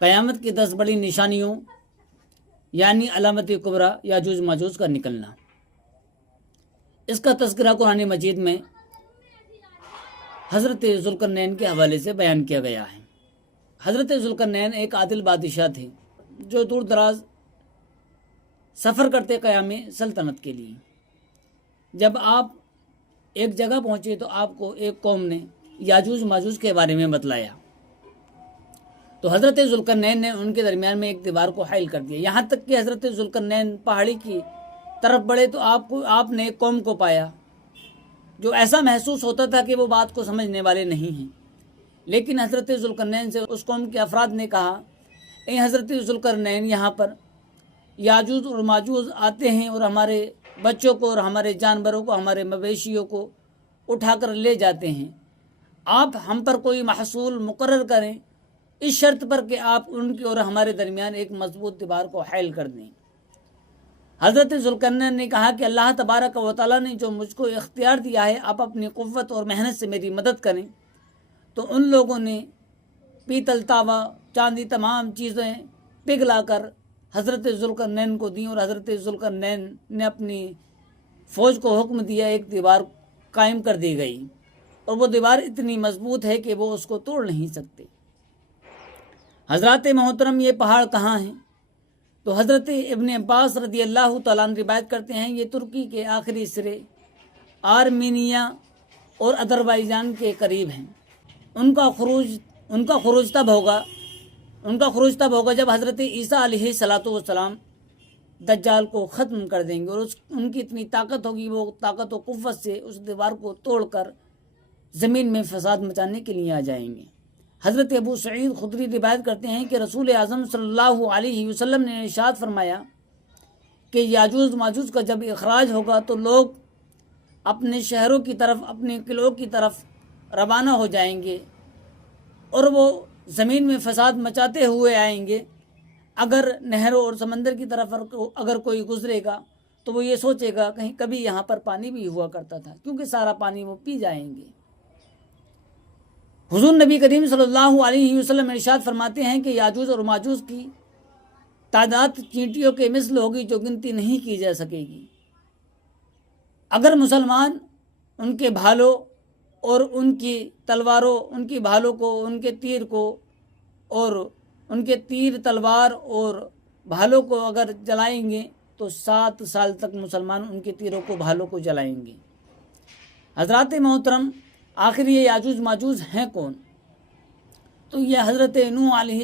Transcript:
क़यामत की 10 बड़ी निशानियों यानी अलामत कुबरा याजूज माजूज का निकलना। इसका तज़किरा कुरान मजीद में हज़रत ज़ुल्करनैन के हवाले से बयान किया गया है। हज़रत ज़ुल्करनैन एक आदिल बादशाह थे जो दूर दराज सफ़र करते क़याम सल्तनत के लिए। जब आप एक जगह पहुँचे तो आपको एक कौम ने याजूज माजूज के बारे में बतलाया, तो हज़रत ज़ुल्करनैन ने उनके दरमियान में एक दीवार को हाइल कर दिया। यहाँ तक कि हज़रत ज़ुल्करनैन पहाड़ी की तरफ बढ़े तो आपने एक कौम को पाया जो ऐसा महसूस होता था कि वो बात को समझने वाले नहीं हैं। लेकिन हज़रत ज़ुल्करनैन से उस कौम के अफराद ने कहा, ए हज़रत ज़ुल्करनैन, यहाँ पर याजूज और माजूज आते हैं और हमारे बच्चों को और हमारे जानवरों को, हमारे मवेशियों को उठाकर ले जाते हैं। आप हम पर कोई महसूल मुकर्रर करें, इस शर्त पर कि आप उनकी और हमारे दरमियान एक मजबूत दीवार को हाइल कर दें। हज़रत ज़ुल्करनैन ने कहा कि अल्लाह तबारक व तआला ने जो मुझको इख्तियार दिया है, आप अपनी क़ुव्वत और मेहनत से मेरी मदद करें। तो उन लोगों ने पीतल, तावा, चांदी, तमाम चीज़ें पिघला कर हज़रत ज़ुल्करनैन को दी और हज़रत ज़ुल्करनैन ने अपनी फ़ौज को हुक्म दिया, एक दीवार कायम कर दी गई और वो दीवार इतनी मजबूत है कि वो उसको तोड़ नहीं सकते। हज़रात मोहतरम, ये पहाड़ कहाँ हैं? तो हज़रत इब्न अब्बास रदी अल्लाह तआला अन्हु रिवायत करते हैं, ये तुर्की के आखिरी सिरे आर्मीनिया और अज़रबैजान के करीब हैं। उनका खुरूज तब होगा जब हज़रत ईसा अलैहिस्सलातु वस्सलाम दज्जाल को ख़त्म कर देंगे और उनकी इतनी ताकत होगी, वो ताकत व कुव्वत से उस दीवार को तोड़कर ज़मीन में फ़साद मचाने के लिए आ जाएंगे। हज़रत अबू सईद खुदरी रिवायत करते हैं कि रसूल आज़म सल्लल्लाहु अलैहि वसल्लम ने इरशाद फरमाया कि याजूज माजूज का जब इखराज होगा तो लोग अपने शहरों की तरफ, अपने किलों की तरफ रवाना हो जाएंगे और वो ज़मीन में फ़साद मचाते हुए आएंगे। अगर नहरों और समंदर की तरफ अगर कोई गुजरेगा तो वो ये सोचेगा कहीं कभी यहाँ पर पानी भी हुआ करता था, क्योंकि सारा पानी वो पी जाएंगे। हुज़ूर नबी करीम सल्लल्लाहु अलैहि वसल्लम इरशाद फरमाते हैं कि याजूज और माजूज की तादाद चींटियों के मिस्ल होगी जो गिनती नहीं की जा सकेगी। अगर मुसलमान उनके भालों और उनकी तलवारों, उनकी भालों को, उनके तीर को और उनके तीर, तलवार और भालों को अगर जलाएंगे तो 7 साल तक मुसलमान उनके तीरों को, भालों को जलाएंगे। हज़रात मोहतरम, आखिर ये याजूज माजूज हैं कौन? तो ये हज़रत नूह अलैहि